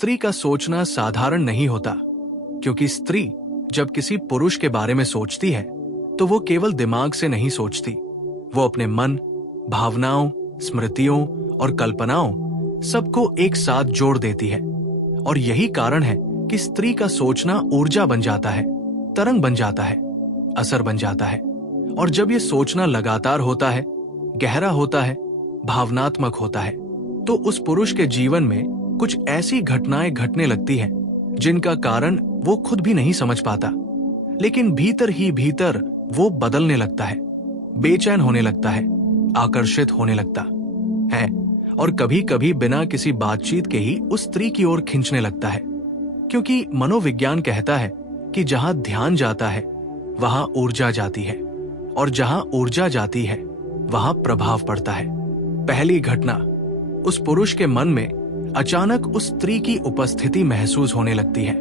स्त्री का सोचना साधारण नहीं होता, क्योंकि स्त्री जब किसी पुरुष के बारे में सोचती है तो वो केवल दिमाग से नहीं सोचती, वो अपने मन, भावनाओं, स्मृतियों और कल्पनाओं सबको एक साथ जोड़ देती है। और यही कारण है कि स्त्री का सोचना ऊर्जा बन जाता है, तरंग बन जाता है, असर बन जाता है। और जब ये सोचना लगातार होता है, गहरा होता है, भावनात्मक होता है, तो उस पुरुष के जीवन में कुछ ऐसी घटनाएं घटने लगती हैं जिनका कारण वो खुद भी नहीं समझ पाता, लेकिन भीतर ही भीतर वो बदलने लगता है, बेचैन होने लगता है, आकर्षित होने लगता है और कभी कभी बिना किसी बातचीत के ही उस स्त्री की ओर खींचने लगता है। क्योंकि मनोविज्ञान कहता है कि जहां ध्यान जाता है वहां ऊर्जा जाती है, और जहां ऊर्जा जाती है वहां प्रभाव पड़ता है। पहली घटना, उस पुरुष के मन में अचानक उस स्त्री की उपस्थिति महसूस होने लगती है।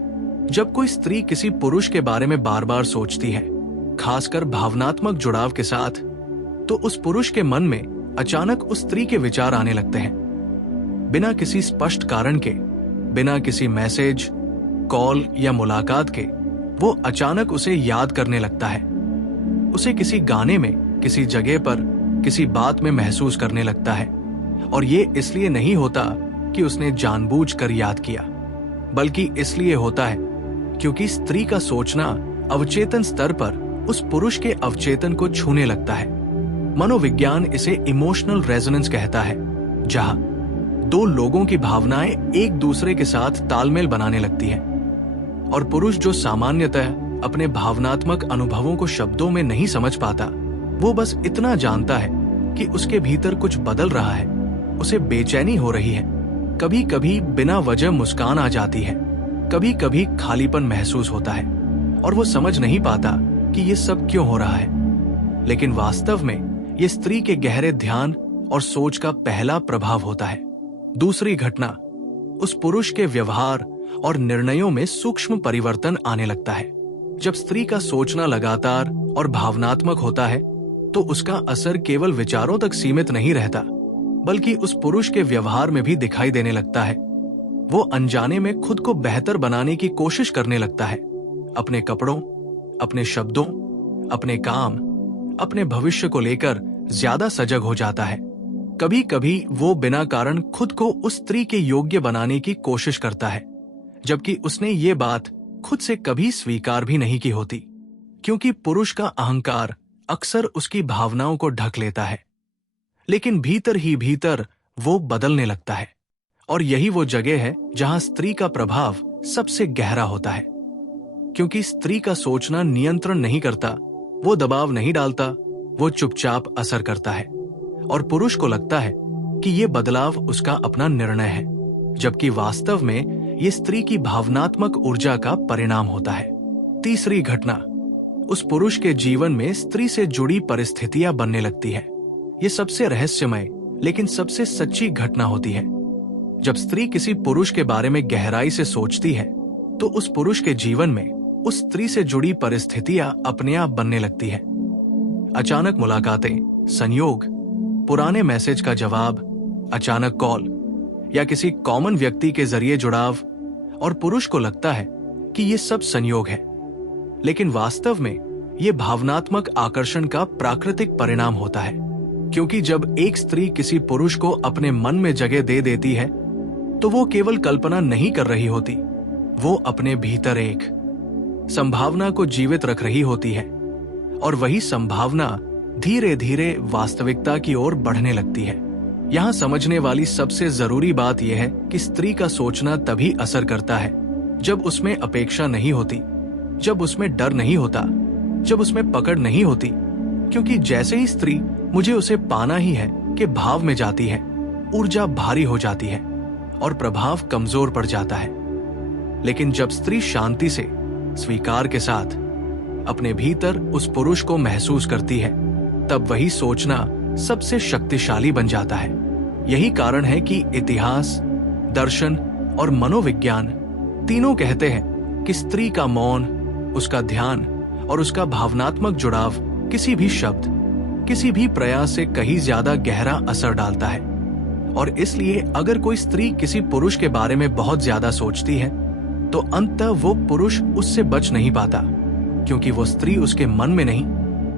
जब कोई स्त्री किसी पुरुष के बारे में बार बार सोचती है, खासकर भावनात्मक जुड़ाव के साथ, तो उस पुरुष के मन में अचानक उस स्त्री के विचार आने लगते हैं। बिना किसी स्पष्ट कारण के, बिना किसी मैसेज, कॉल या मुलाकात के, वो अचानक उसे याद करने लगता है। उसे किसी गाने में, किसी जगह पर, किसी बात में महसूस करने लगता है। और ये इसलिए नहीं होता कि उसने जानबूझकर याद किया, बल्कि इसलिए होता है क्योंकि स्त्री का सोचना अवचेतन स्तर पर उस पुरुष के अवचेतन को छूने लगता है। मनोविज्ञान इसे इमोशनल रेजोनेंस कहता है, जहां दो लोगों की भावनाएं एक दूसरे के साथ तालमेल बनाने लगती हैं। और पुरुष जो सामान्यतः अपने भावनात्मक अनुभवों को शब्दों में नहीं समझ पाता, वो बस इतना जानता है कि उसके भीतर कुछ बदल रहा है, उसे बेचैनी हो रही है, कभी कभी बिना वजह मुस्कान आ जाती है, कभी कभी खालीपन महसूस होता है, और वो समझ नहीं पाता कि ये सब क्यों हो रहा है। लेकिन वास्तव में ये स्त्री के गहरे ध्यान और सोच का पहला प्रभाव होता है। दूसरी घटना, उस पुरुष के व्यवहार और निर्णयों में सूक्ष्म परिवर्तन आने लगता है। जब स्त्री का सोचना लगातार और भावनात्मक होता है तो उसका असर केवल विचारों तक सीमित नहीं रहता, बल्कि उस पुरुष के व्यवहार में भी दिखाई देने लगता है। वो अनजाने में खुद को बेहतर बनाने की कोशिश करने लगता है, अपने कपड़ों, अपने शब्दों, अपने काम, अपने भविष्य को लेकर ज्यादा सजग हो जाता है। कभी कभी वो बिना कारण खुद को उस स्त्री के योग्य बनाने की कोशिश करता है, जबकि उसने ये बात खुद से कभी स्वीकार भी नहीं की होती, क्योंकि पुरुष का अहंकार अक्सर उसकी भावनाओं को ढक लेता है। लेकिन भीतर ही भीतर वो बदलने लगता है, और यही वो जगह है जहां स्त्री का प्रभाव सबसे गहरा होता है। क्योंकि स्त्री का सोचना नियंत्रण नहीं करता, वो दबाव नहीं डालता, वो चुपचाप असर करता है, और पुरुष को लगता है कि ये बदलाव उसका अपना निर्णय है, जबकि वास्तव में ये स्त्री की भावनात्मक ऊर्जा का परिणाम होता है। तीसरी घटना, उस पुरुष के जीवन में स्त्री से जुड़ी परिस्थितियां बनने लगती है। ये सबसे रहस्यमय लेकिन सबसे सच्ची घटना होती है। जब स्त्री किसी पुरुष के बारे में गहराई से सोचती है तो उस पुरुष के जीवन में उस स्त्री से जुड़ी परिस्थितियां अपने आप बनने लगती है। अचानक मुलाकातें, संयोग, पुराने मैसेज का जवाब, अचानक कॉल या किसी कॉमन व्यक्ति के जरिए जुड़ाव, और पुरुष को लगता है कि ये सब संयोग है, लेकिन वास्तव में ये भावनात्मक आकर्षण का प्राकृतिक परिणाम होता है। क्योंकि जब एक स्त्री किसी पुरुष को अपने मन में जगह दे देती है तो वो केवल कल्पना नहीं कर रही होती, वो अपने भीतर एक संभावना को जीवित रख रही होती है, और वही संभावना धीरे धीरे वास्तविकता की ओर बढ़ने लगती है। यहाँ समझने वाली सबसे जरूरी बात यह है कि स्त्री का सोचना तभी असर करता है जब उसमें अपेक्षा नहीं होती, जब उसमें डर नहीं होता, जब उसमें पकड़ नहीं होती। क्योंकि जैसे ही स्त्री मुझे उसे पाना ही है के भाव में जाती है, ऊर्जा भारी हो जाती है और प्रभाव कमजोर पड़ जाता है। लेकिन जब स्त्री शांति से, स्वीकार के साथ अपने भीतर उस पुरुष को महसूस करती है, तब वही सोचना सबसे शक्तिशाली बन जाता है। यही कारण है कि इतिहास, दर्शन और मनोविज्ञान तीनों कहते हैं कि स्त्री का मौन, उसका ध्यान और उसका भावनात्मक जुड़ाव किसी भी शब्द, किसी भी प्रयास से कहीं ज्यादा गहरा असर डालता है। और इसलिए अगर कोई स्त्री किसी पुरुष के बारे में बहुत ज्यादा सोचती है तो अंततः वो पुरुष उससे बच नहीं पाता, क्योंकि वो स्त्री उसके मन में नहीं,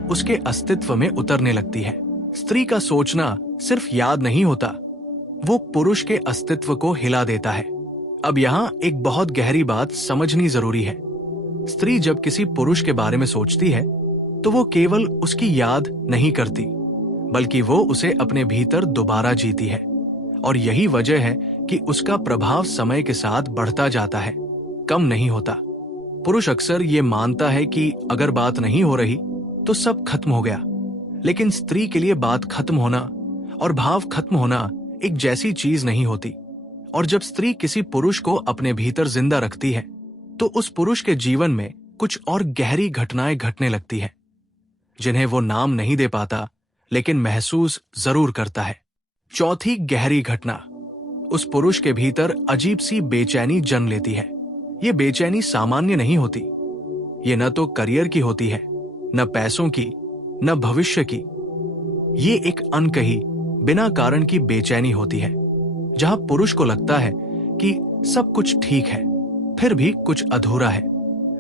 उसके अस्तित्व में उतरने लगती है। स्त्री का सोचना सिर्फ याद नहीं होता, वो पुरुष के अस्तित्व को हिला देता है। अब यहाँ एक बहुत गहरी बात समझनी जरूरी है। स्त्री जब किसी पुरुष के बारे में सोचती है तो वो केवल उसकी याद नहीं करती, बल्कि वो उसे अपने भीतर दोबारा जीती है। और यही वजह है कि उसका प्रभाव समय के साथ बढ़ता जाता है, कम नहीं होता। पुरुष अक्सर ये मानता है कि अगर बात नहीं हो रही तो सब खत्म हो गया, लेकिन स्त्री के लिए बात खत्म होना और भाव खत्म होना एक जैसी चीज नहीं होती। और जब स्त्री किसी पुरुष को अपने भीतर जिंदा रखती है तो उस पुरुष के जीवन में कुछ और गहरी घटनाएं घटने लगती हैं, जिन्हें वो नाम नहीं दे पाता लेकिन महसूस जरूर करता है। चौथी गहरी घटना, उस पुरुष के भीतर अजीब सी बेचैनी जन्म लेती है। ये बेचैनी सामान्य नहीं होती, ये न तो करियर की होती है, न पैसों की, न भविष्य की। ये एक अनकही, बिना कारण की बेचैनी होती है, जहां पुरुष को लगता है कि सब कुछ ठीक है, फिर भी कुछ अधूरा है।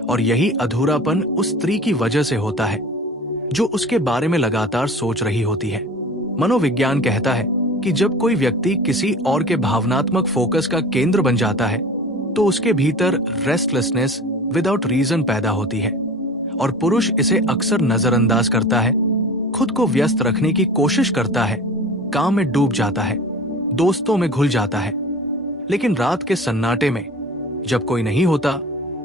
और यही अधूरापन उस स्त्री की वजह से होता है जो उसके बारे में लगातार सोच रही होती है। मनोविज्ञान कहता है कि जब कोई व्यक्ति किसी और के भावनात्मक फोकस का केंद्र बन जाता है तो उसके भीतर रेस्टलेसनेस विदाउट रीजन पैदा होती है, और पुरुष इसे अक्सर नजरअंदाज करता है, खुद को व्यस्त रखने की कोशिश करता है, काम में डूब जाता है, दोस्तों में घुल जाता है। लेकिन रात के सन्नाटे में जब कोई नहीं होता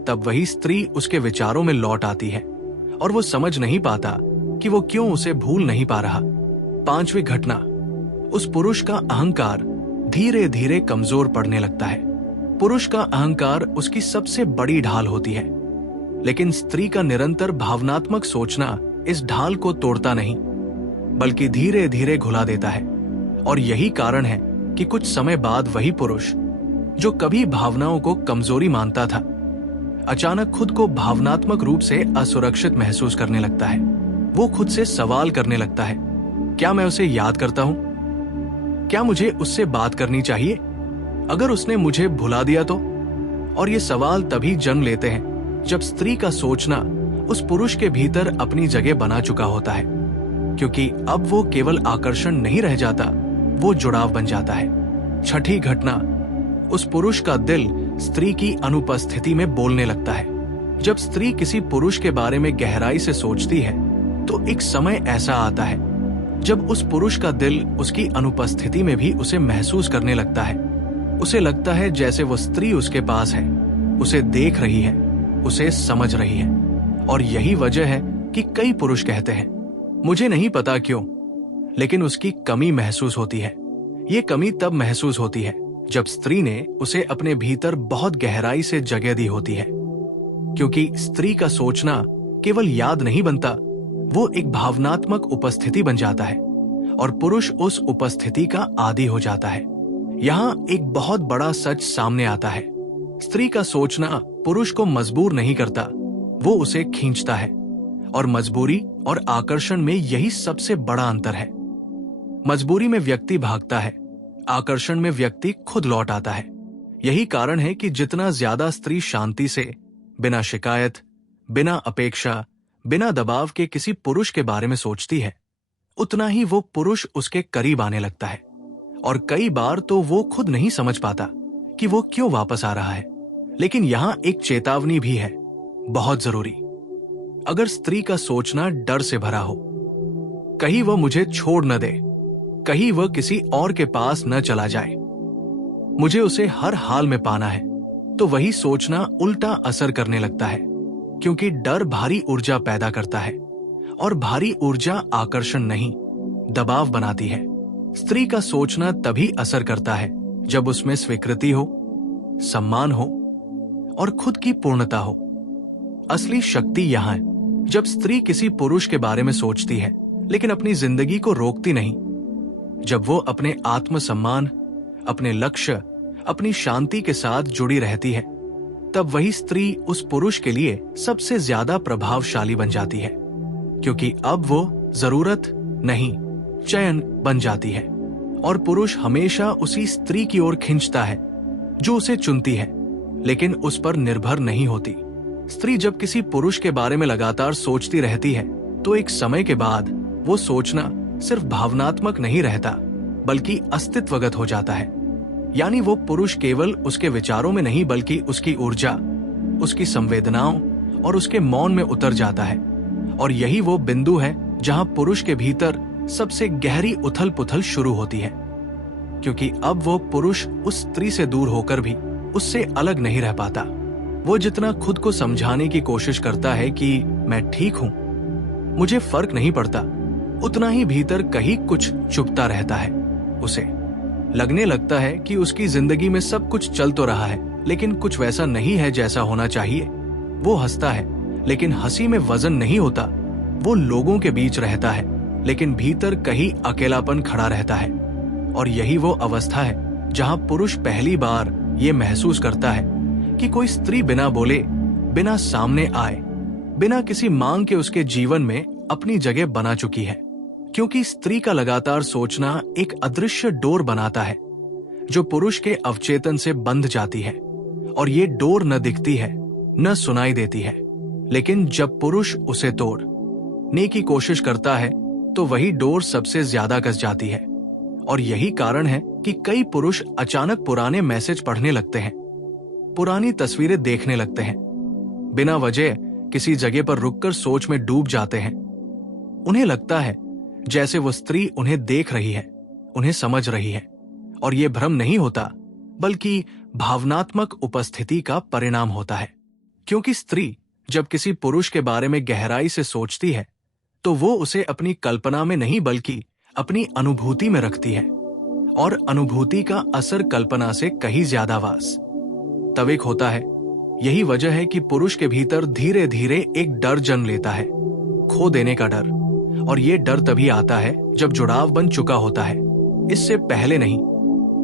तब वही स्त्री उसके विचारों में लौट आती है, और वो समझ नहीं पाता कि वो क्यों उसे भूल नहीं पा रहा। पांचवी घटना, उस पुरुष का अहंकार धीरे धीरे कमजोर पड़ने लगता है। पुरुष का अहंकार उसकी सबसे बड़ी ढाल होती है, लेकिन स्त्री का निरंतर भावनात्मक सोचना इस ढाल को तोड़ता नहीं, बल्कि धीरे धीरे घुला देता है। और यही कारण है कि कुछ समय बाद वही पुरुष जो कभी भावनाओं को कमजोरी मानता था, अचानक खुद को भावनात्मक रूप से असुरक्षित महसूस करने लगता है। वो खुद से सवाल करने लगता है, क्या मैं उसे याद करता हूं? क्या मुझे उससे बात करनी चाहिए? अगर उसने मुझे भुला दिया तो? और ये सवाल तभी जन्म लेते हैं जब स्त्री का सोचना उस पुरुष के भीतर अपनी जगह बना चुका होता है, क्योंकि अब वो केवल आकर्षण नहीं रह जाता, वो जुड़ाव बन जाता है। छठी घटना, उस पुरुष का दिल स्त्री की अनुपस्थिति में बोलने लगता है। जब स्त्री किसी पुरुष के बारे में गहराई से सोचती है तो एक समय ऐसा आता है जब उस पुरुष का दिल उसकी अनुपस्थिति में भी उसे महसूस करने लगता है। उसे लगता है जैसे वो स्त्री उसके पास है, उसे देख रही है, उसे समझ रही है। और यही वजह है कि कई पुरुष कहते हैं, मुझे नहीं पता क्यों, लेकिन उसकी कमी महसूस होती है। ये कमी तब महसूस होती है जब स्त्री ने उसे अपने भीतर बहुत गहराई से जगह दी होती है, क्योंकि स्त्री का सोचना केवल याद नहीं बनता, वो एक भावनात्मक उपस्थिति बन जाता है, और पुरुष उस उपस्थिति का आदी हो जाता है। यहाँ एक बहुत बड़ा सच सामने आता है। स्त्री का सोचना पुरुष को मजबूर नहीं करता, वो उसे खींचता है। और मजबूरी और आकर्षण में यही सबसे बड़ा अंतर है। मजबूरी में व्यक्ति भागता है, आकर्षण में व्यक्ति खुद लौट आता है। यही कारण है कि जितना ज्यादा स्त्री शांति से, बिना शिकायत, बिना अपेक्षा, बिना दबाव के किसी पुरुष के बारे में सोचती है, उतना ही वो पुरुष उसके करीब आने लगता है। और कई बार तो वो खुद नहीं समझ पाता कि वो क्यों वापस आ रहा है। लेकिन यहां एक चेतावनी भी है, बहुत जरूरी। अगर स्त्री का सोचना डर से भरा हो, कहीं वह मुझे छोड़ न दे, कहीं वह किसी और के पास न चला जाए, मुझे उसे हर हाल में पाना है, तो वही सोचना उल्टा असर करने लगता है, क्योंकि डर भारी ऊर्जा पैदा करता है, और भारी ऊर्जा आकर्षण नहीं, दबाव बनाती है। स्त्री का सोचना तभी असर करता है जब उसमें स्वीकृति हो, सम्मान हो और खुद की पूर्णता हो। असली शक्ति यहां है जब स्त्री किसी पुरुष के बारे में सोचती है लेकिन अपनी जिंदगी को रोकती नहीं। जब वो अपने आत्मसम्मान, अपने लक्ष्य, अपनी शांति के साथ जुड़ी रहती है, तब वही स्त्री उस पुरुष के लिए सबसे ज्यादा प्रभावशाली बन जाती है, क्योंकि अब वो जरूरत नहीं, चयन बन जाती है। और पुरुष हमेशा उसी स्त्री की ओर खींचता है जो उसे चुनती है, लेकिन उस पर निर्भर नहीं होती। स्त्री जब किसी पुरुष के बारे में लगातार सोचती रहती है तो एक समय के बाद वो सोचना सिर्फ भावनात्मक नहीं रहता बल्कि अस्तित्वगत हो जाता है। यानी वो पुरुष केवल उसके विचारों में नहीं बल्कि उसकी ऊर्जा, उसकी संवेदनाओं और उसके मौन में उतर जाता है। और यही वो बिंदु है जहां पुरुष के भीतर सबसे गहरी उथल पुथल शुरू होती है, क्योंकि अब वो पुरुष उस स्त्री से दूर होकर भी उससे अलग नहीं रह पाता। वो जितना खुद को समझाने की कोशिश करता है कि मैं ठीक हूं, मुझे फर्क नहीं पड़ता, उतना ही भीतर कहीं कुछ चुभता रहता है। उसे लगने लगता है कि उसकी जिंदगी में सब कुछ चल तो रहा है, लेकिन कुछ वैसा नहीं है जैसा होना चाहिए। वो हंसता है, लेकिन हंसी में वजन नहीं होता। वो लोगों के बीच रहता है, लेकिन भीतर कहीं अकेलापन खड़ा रहता है। और यही वो अवस्था है जहां पुरुष पहली बार ये महसूस करता है कि कोई स्त्री बिना बोले, बिना सामने आए, बिना किसी मांग के उसके जीवन में अपनी जगह बना चुकी है। क्योंकि स्त्री का लगातार सोचना एक अदृश्य डोर बनाता है जो पुरुष के अवचेतन से बंध जाती है। और ये डोर न दिखती है, न सुनाई देती है, लेकिन जब पुरुष उसे तोड़ने की कोशिश करता है तो वही डोर सबसे ज्यादा कस जाती है। और यही कारण है कि कई पुरुष अचानक पुराने मैसेज पढ़ने लगते हैं, पुरानी तस्वीरें देखने लगते हैं, बिना वजह किसी जगह पर रुककर सोच में डूब जाते हैं। उन्हें लगता है जैसे वो स्त्री उन्हें देख रही है, उन्हें समझ रही है। और ये भ्रम नहीं होता बल्कि भावनात्मक उपस्थिति का परिणाम होता है। क्योंकि स्त्री जब किसी पुरुष के बारे में गहराई से सोचती है तो वो उसे अपनी कल्पना में नहीं बल्कि अपनी अनुभूति में रखती है। और अनुभूति का असर कल्पना से कहीं ज्यादा वास्तविक होता है। यही वजह है कि पुरुष के भीतर धीरे धीरे एक डर जन्म लेता है, खो देने का डर। और ये डर तभी आता है जब जुड़ाव बन चुका होता है, इससे पहले नहीं।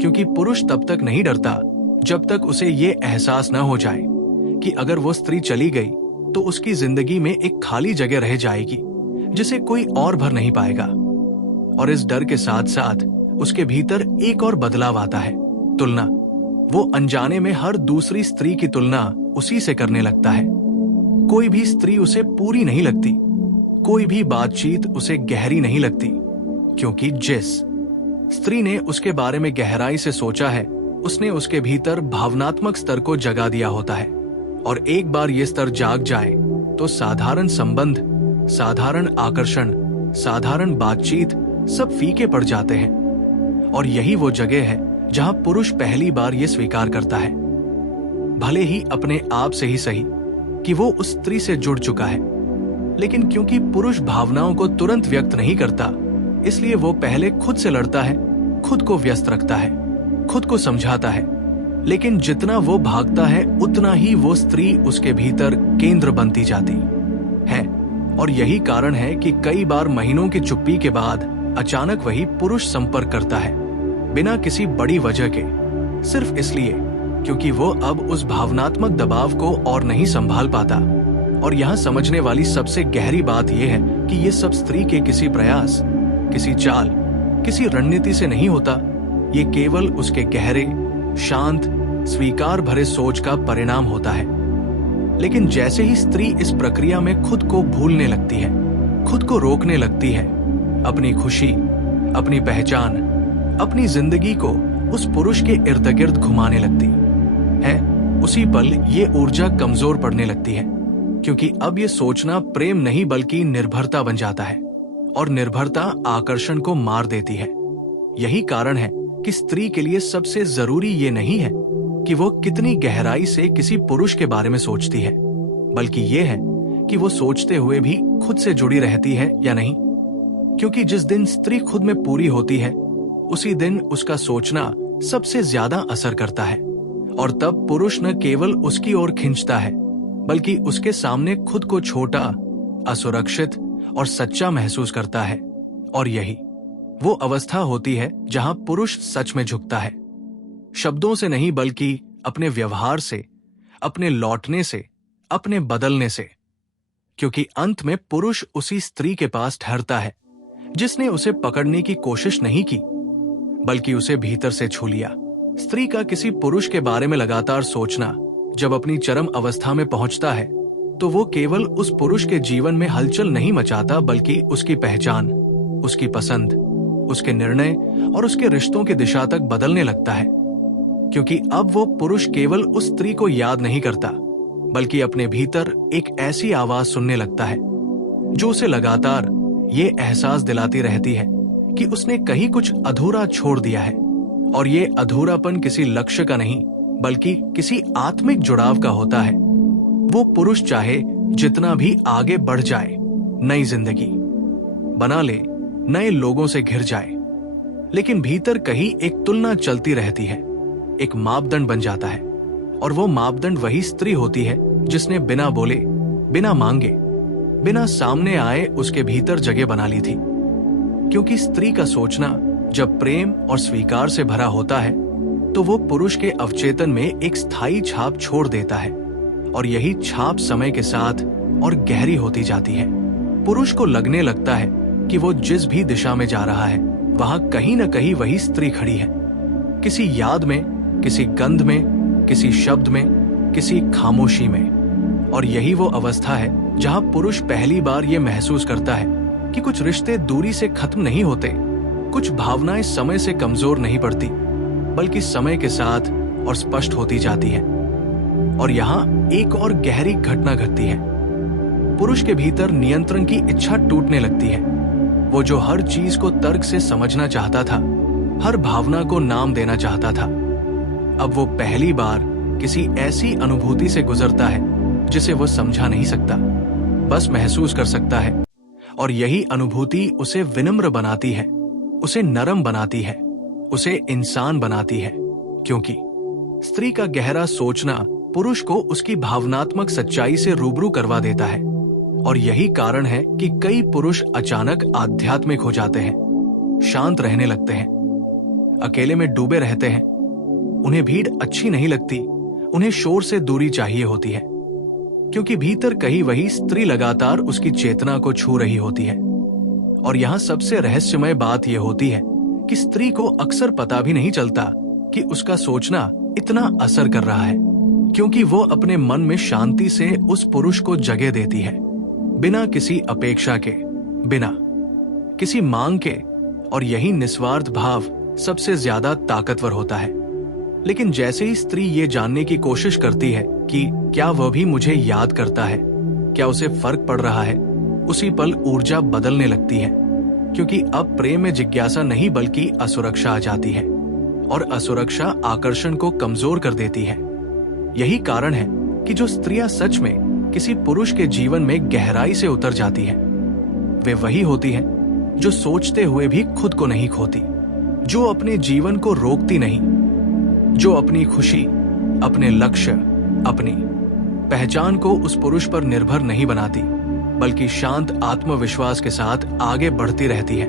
क्योंकि पुरुष तब तक नहीं डरता जब तक उसे ये एहसास न हो जाए कि अगर वो स्त्री चली गई तो उसकी जिंदगी में एक खाली जगह रह जाएगी जिसे कोई और भर नहीं पाएगा। और इस डर के साथ साथ उसके भीतर एक और बदलाव आता है, तुलना। वो अनजाने में हर दूसरी स्त्री की तुलना उसी से करने लगता है। कोई भी स्त्री उसे पूरी नहीं लगती, कोई भी बातचीत उसे गहरी नहीं लगती, क्योंकि जिस स्त्री ने उसके बारे में गहराई से सोचा है उसने उसके भीतर भावनात्मक स्तर को जगा दिया होता है। और एक बार ये स्तर जाग जाए तो साधारण संबंध, साधारण आकर्षण, साधारण बातचीत सब फीके पड़ जाते हैं। और यही वो जगह है जहां पुरुष पहली बार ये स्वीकार करता है, भले ही अपने आप से ही सही, कि वो उस स्त्री से जुड़ चुका है। लेकिन क्योंकि पुरुष भावनाओं को तुरंत व्यक्त नहीं करता, इसलिए वो पहले खुद से लड़ता है, खुद को व्यस्त रखता है, खुद को समझाता है। लेकिन जितना वो भागता है उतना ही वो स्त्री उसके भीतर केंद्र बनती जाती है। और यही कारण है कि कई बार महीनों की चुप्पी के बाद अचानक वही पुरुष संपर्क करता है, बिना किसी बड़ी वजह के, सिर्फ इसलिए क्योंकि वो अब उस भावनात्मक दबाव को और नहीं संभाल पाता। और यहाँ समझने वाली सबसे गहरी बात यह है कि ये सब स्त्री के किसी प्रयास, किसी चाल, किसी रणनीति से नहीं होता। ये केवल उसके गहरे, शांत, स्वीकार भरे सोच का परिणाम होता है। लेकिन जैसे ही स्त्री इस प्रक्रिया में खुद को भूलने लगती है, खुद को रोकने लगती है, अपनी खुशी, अपनी पहचान, अपनी जिंदगी को उस पुरुष के इर्द गिर्द घुमाने लगती है, उसी पल ये ऊर्जा कमजोर पड़ने लगती है। क्योंकि अब ये सोचना प्रेम नहीं बल्कि निर्भरता बन जाता है, और निर्भरता आकर्षण को मार देती है। यही कारण है कि स्त्री के लिए सबसे जरूरी ये नहीं है कि वो कितनी गहराई से किसी पुरुष के बारे में सोचती है, बल्कि ये है कि वो सोचते हुए भी खुद से जुड़ी रहती है या नहीं। क्योंकि जिस दिन स्त्री खुद में पूरी होती है, उसी दिन उसका सोचना सबसे ज्यादा असर करता है। और तब पुरुष न केवल उसकी ओर खींचता है, बल्कि उसके सामने खुद को छोटा, असुरक्षित और सच्चा महसूस करता है। और यही वो अवस्था होती है जहां पुरुष सच में झुकता है, शब्दों से नहीं बल्कि अपने व्यवहार से, अपने लौटने से, अपने बदलने से। क्योंकि अंत में पुरुष उसी स्त्री के पास ठहरता है जिसने उसे पकड़ने की कोशिश नहीं की, बल्कि उसे भीतर से छू लिया। स्त्री का किसी पुरुष के बारे में लगातार सोचना जब अपनी चरम अवस्था में पहुंचता है तो वो केवल उस पुरुष के जीवन में हलचल नहीं मचाता, बल्कि उसकी पहचान, उसकी पसंद, उसके निर्णय और उसके रिश्तों की दिशा तक बदलने लगता है। क्योंकि अब वो पुरुष केवल उस स्त्री को याद नहीं करता, बल्कि अपने भीतर एक ऐसी आवाज सुनने लगता है जो उसे लगातार ये एहसास दिलाती रहती है कि उसने कहीं कुछ अधूरा छोड़ दिया है। और ये अधूरापन किसी लक्ष्य का नहीं, बल्कि किसी आत्मिक जुड़ाव का होता है। वो पुरुष चाहे जितना भी आगे बढ़ जाए, नई जिंदगी बना ले, नए लोगों से घिर जाए, लेकिन भीतर कहीं एक तुलना चलती रहती है, एक मापदंड बन जाता है। और वो मापदंड वही स्त्री होती है जिसने बिना बोले, बिना मांगे, बिना सामने आए उसके भीतर जगह बना ली थी। क्योंकि स्त्री का सोचना जब प्रेम और स्वीकार से भरा होता है तो वो पुरुष के अवचेतन में एक स्थायी छाप छोड़ देता है, और यही छाप समय के साथ और गहरी होती जाती है। पुरुष को लगने लगता है कि वो जिस भी दिशा में जा रहा है वहां कहीं न कहीं वही स्त्री खड़ी है, किसी याद में, किसी गंध में, किसी शब्द में, किसी खामोशी में। और यही वो अवस्था है जहां पुरुष पहली बार ये महसूस करता है कि कुछ रिश्ते दूरी से खत्म नहीं होते, कुछ भावनाएं समय से कमजोर नहीं पड़ती, बल्कि समय के साथ और स्पष्ट होती जाती है। और यहाँ एक और गहरी घटना घटती है। पुरुष के भीतर नियंत्रण की इच्छा टूटने लगती है। वो जो हर चीज को तर्क से समझना चाहता था, हर भावना को नाम देना चाहता था, अब वो पहली बार किसी ऐसी अनुभूति से गुजरता है जिसे वो समझा नहीं सकता, बस महसूस कर सकता है। और यही अनुभूति उसे विनम्र बनाती है, उसे नरम बनाती है, उसे इंसान बनाती है। क्योंकि स्त्री का गहरा सोचना पुरुष को उसकी भावनात्मक सच्चाई से रूबरू करवा देता है। और यही कारण है कि कई पुरुष अचानक आध्यात्मिक हो जाते हैं, शांत रहने लगते हैं, अकेले में डूबे रहते हैं। उन्हें भीड़ अच्छी नहीं लगती, उन्हें शोर से दूरी चाहिए होती है, क्योंकि भीतर कहीं वही स्त्री लगातार उसकी चेतना को छू रही होती है। और यहाँ सबसे रहस्यमय बात यह होती है कि स्त्री को अक्सर पता भी नहीं चलता कि उसका सोचना इतना असर कर रहा है, क्योंकि वो अपने मन में शांति से उस पुरुष को जगह देती है, बिना किसी अपेक्षा के, बिना किसी मांग के। और यही निस्वार्थ भाव सबसे ज्यादा ताकतवर होता है। लेकिन जैसे ही स्त्री ये जानने की कोशिश करती है कि क्या वह भी मुझे याद करता है, क्या उसे फर्क पड़ रहा है, उसी पल ऊर्जा बदलने लगती है। क्योंकि अब प्रेम में जिज्ञासा नहीं बल्कि असुरक्षा आ जाती है, और असुरक्षा आकर्षण को कमजोर कर देती है। यही कारण है कि जो स्त्रियां सच में किसी पुरुष के जीवन में गहराई से उतर जाती हैं, वे वही होती हैं जो सोचते हुए भी खुद को नहीं खोती, जो अपने जीवन को रोकती नहीं, जो अपनी खुशी, अपने लक्ष्य, अपनी पहचान को उस पुरुष पर निर्भर नहीं बनाती, बल्कि शांत आत्मविश्वास के साथ आगे बढ़ती रहती है।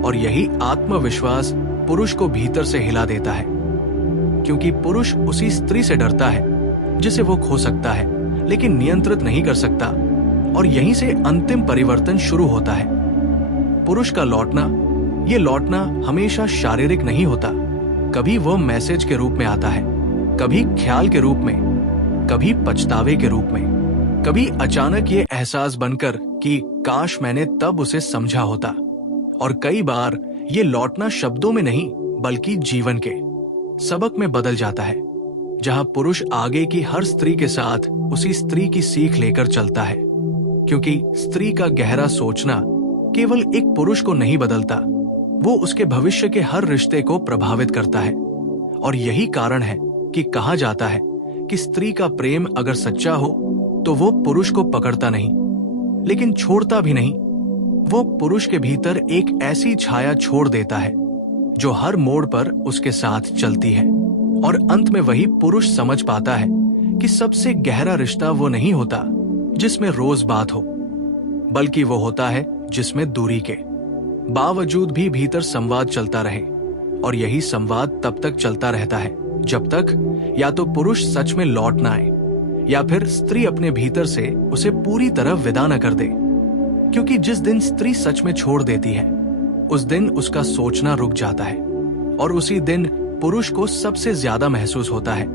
और यही आत्मविश्वास पुरुष को भीतर से हिला देता है, क्योंकि पुरुष उसी स्त्री से डरता है जिसे वो खो सकता है लेकिन नियंत्रित नहीं कर सकता। और यहीं से अंतिम परिवर्तन शुरू होता है। पुरुष का लौटना, ये लौटना हमेशा शारीरिक नहीं होता। कभी वो मैसेज के रूप में आता है, कभी ख्याल के रूप में, कभी पछतावे के रूप में, कभी अचानक ये एहसास बनकर कि काश मैंने तब उसे समझा होता। और कई बार ये लौटना शब्दों में नहीं बल्कि जीवन के सबक में बदल जाता है, जहां पुरुष आगे की हर स्त्री के साथ उसी स्त्री की सीख लेकर चलता है। क्योंकि स्त्री का गहरा सोचना केवल एक पुरुष को नहीं बदलता, वो उसके भविष्य के हर रिश्ते को प्रभावित करता है। और यही कारण है कि कहा जाता है कि स्त्री का प्रेम अगर सच्चा हो तो वो पुरुष को पकड़ता नहीं, लेकिन छोड़ता भी नहीं। वो पुरुष के भीतर एक ऐसी छाया छोड़ देता है जो हर मोड़ पर उसके साथ चलती है। और अंत में वही पुरुष समझ पाता है कि सबसे गहरा रिश्ता वो नहीं होता जिसमें रोज बात हो, बल्कि वो होता है जिसमें दूरी के बावजूद भी भीतर संवाद चलता रहे। और यही संवाद तब तक चलता रहता है जब तक या तो पुरुष सच में लौट ना आए, या फिर स्त्री अपने भीतर से उसे पूरी तरह विदा न कर दे। क्योंकि जिस दिन स्त्री सच में छोड़ देती है, उस दिन उसका सोचना रुक जाता है, और उसी दिन पुरुष को सबसे ज्यादा महसूस होता है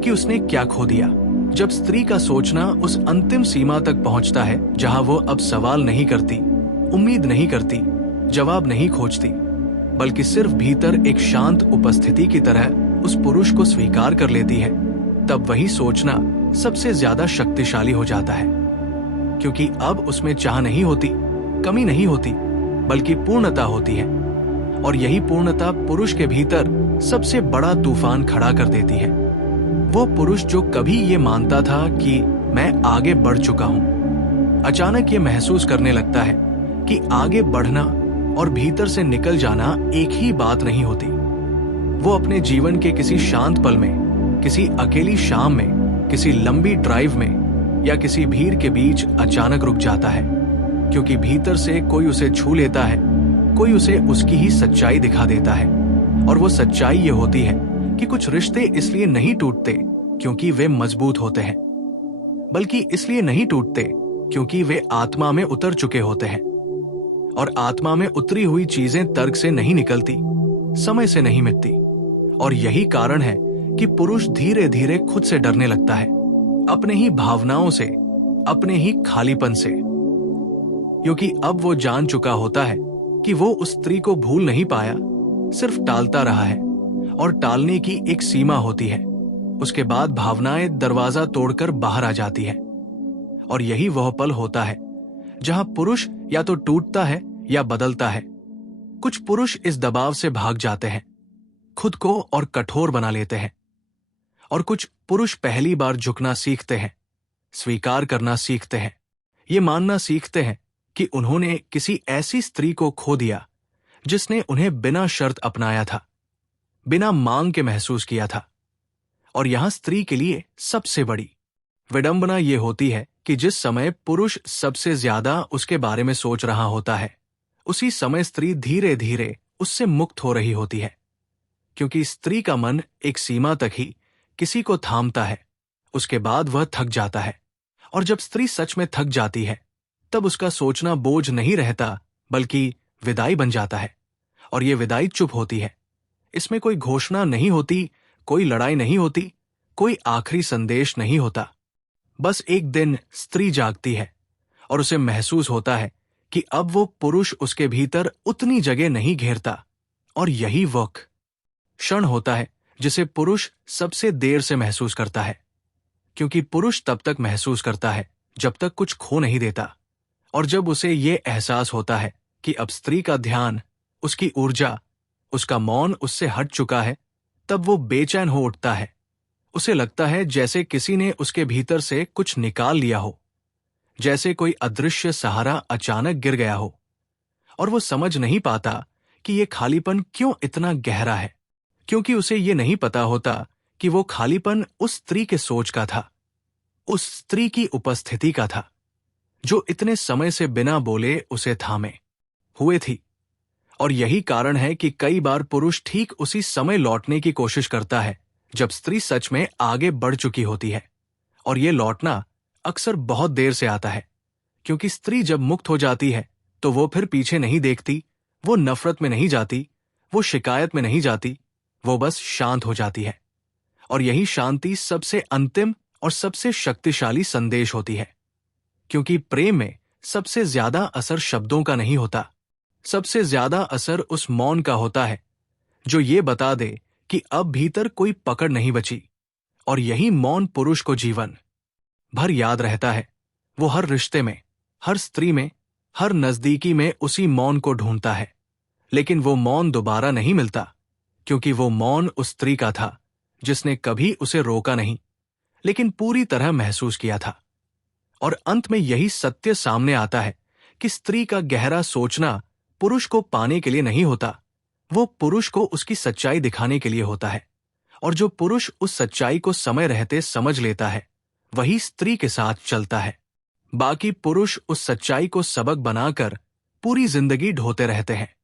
कि उसने क्या खो दिया। जब स्त्री का सोचना उस अंतिम सीमा तक पहुंचता है जहां वो अब सवाल नहीं करती, उम्मीद नहीं करती, जवाब नहीं खोजती, बल्कि सिर्फ भीतर एक शांत उपस्थिति की तरह उस पुरुष को स्वीकार कर लेती है, तब वही सोचना सबसे ज्यादा शक्तिशाली हो जाता है। क्योंकि अब उसमें चाह नहीं होती, कमी नहीं होती, बल्कि पूर्णता होती है। और यही पूर्णता पुरुष के भीतर सबसे बड़ा तूफान खड़ा कर देती है। वो पुरुष जो कभी ये मानता था कि मैं आगे बढ़ चुका हूं, अचानक ये महसूस करने लगता है कि आगे बढ़ना और भीतर से निकल जाना एक ही बात नहीं होती। वो अपने जीवन के किसी शांत पल में, किसी अकेली शाम में, किसी लंबी ड्राइव में या किसी भीड़ के बीच अचानक रुक जाता है, क्योंकि भीतर से कोई उसे छू लेता है, कोई उसे उसकी ही सच्चाई दिखा देता है। और वो सच्चाई ये होती है कि कुछ रिश्ते इसलिए नहीं टूटते क्योंकि वे मजबूत होते हैं, बल्कि इसलिए नहीं टूटते क्योंकि वे आत्मा में उतर चुके होते हैं। और आत्मा में उतरी हुई चीजें तर्क से नहीं निकलती, समय से नहीं मिटती। और यही कारण है कि पुरुष धीरे धीरे खुद से डरने लगता है, अपने ही भावनाओं से, अपने ही खालीपन से। क्योंकि अब वो जान चुका होता है कि वो उस स्त्री को भूल नहीं पाया, सिर्फ टालता रहा है। और टालने की एक सीमा होती है, उसके बाद भावनाएं दरवाजा तोड़कर बाहर आ जाती है। और यही वह पल होता है जहां पुरुष या तो टूटता है या बदलता है। कुछ पुरुष इस दबाव से भाग जाते हैं, खुद को और कठोर बना लेते हैं। और कुछ पुरुष पहली बार झुकना सीखते हैं, स्वीकार करना सीखते हैं, ये मानना सीखते हैं कि उन्होंने किसी ऐसी स्त्री को खो दिया जिसने उन्हें बिना शर्त अपनाया था, बिना मांग के महसूस किया था। और यहां स्त्री के लिए सबसे बड़ी विडंबना यह होती है कि जिस समय पुरुष सबसे ज्यादा उसके बारे में सोच रहा होता है, उसी समय स्त्री धीरे धीरे उससे मुक्त हो रही होती है। क्योंकि स्त्री का मन एक सीमा तक ही किसी को थामता है, उसके बाद वह थक जाता है। और जब स्त्री सच में थक जाती है, तब उसका सोचना बोझ नहीं रहता, बल्कि विदाई बन जाता है। और ये विदाई चुप होती है, इसमें कोई घोषणा नहीं होती, कोई लड़ाई नहीं होती, कोई आखिरी संदेश नहीं होता। बस एक दिन स्त्री जागती है और उसे महसूस होता है कि अब वो पुरुष उसके भीतर उतनी जगह नहीं घेरता। और यही वह क्षण होता है जिसे पुरुष सबसे देर से महसूस करता है। क्योंकि पुरुष तब तक महसूस करता है जब तक कुछ खो नहीं देता। और जब उसे ये एहसास होता है कि अब स्त्री का ध्यान, उसकी ऊर्जा, उसका मौन उससे हट चुका है, तब वो बेचैन हो उठता है। उसे लगता है जैसे किसी ने उसके भीतर से कुछ निकाल लिया हो, जैसे कोई अदृश्य सहारा अचानक गिर गया हो। और वो समझ नहीं पाता कि ये खालीपन क्यों इतना गहरा है, क्योंकि उसे ये नहीं पता होता कि वो खालीपन उस स्त्री के सोच का था, उस स्त्री की उपस्थिति का था, जो इतने समय से बिना बोले उसे थामे हुए थी। और यही कारण है कि कई बार पुरुष ठीक उसी समय लौटने की कोशिश करता है जब स्त्री सच में आगे बढ़ चुकी होती है। और ये लौटना अक्सर बहुत देर से आता है, क्योंकि स्त्री जब मुक्त हो जाती है तो वो फिर पीछे नहीं देखती, वो नफरत में नहीं जाती, वो शिकायत में नहीं जाती, वो बस शांत हो जाती है। और यही शांति सबसे अंतिम और सबसे शक्तिशाली संदेश होती है। क्योंकि प्रेम में सबसे ज्यादा असर शब्दों का नहीं होता, सबसे ज्यादा असर उस मौन का होता है जो ये बता दे कि अब भीतर कोई पकड़ नहीं बची। और यही मौन पुरुष को जीवन भर याद रहता है। वो हर रिश्ते में, हर स्त्री में, हर नजदीकी में उसी मौन को ढूंढता है। लेकिन वो मौन दोबारा नहीं मिलता, क्योंकि वो मौन उस स्त्री का था जिसने कभी उसे रोका नहीं, लेकिन पूरी तरह महसूस किया था। और अंत में यही सत्य सामने आता है कि स्त्री का गहरा सोचना पुरुष को पाने के लिए नहीं होता, वो पुरुष को उसकी सच्चाई दिखाने के लिए होता है। और जो पुरुष उस सच्चाई को समय रहते समझ लेता है, वही स्त्री के साथ चलता है। बाकी पुरुष उस सच्चाई को सबक बनाकर पूरी जिंदगी ढोते रहते हैं।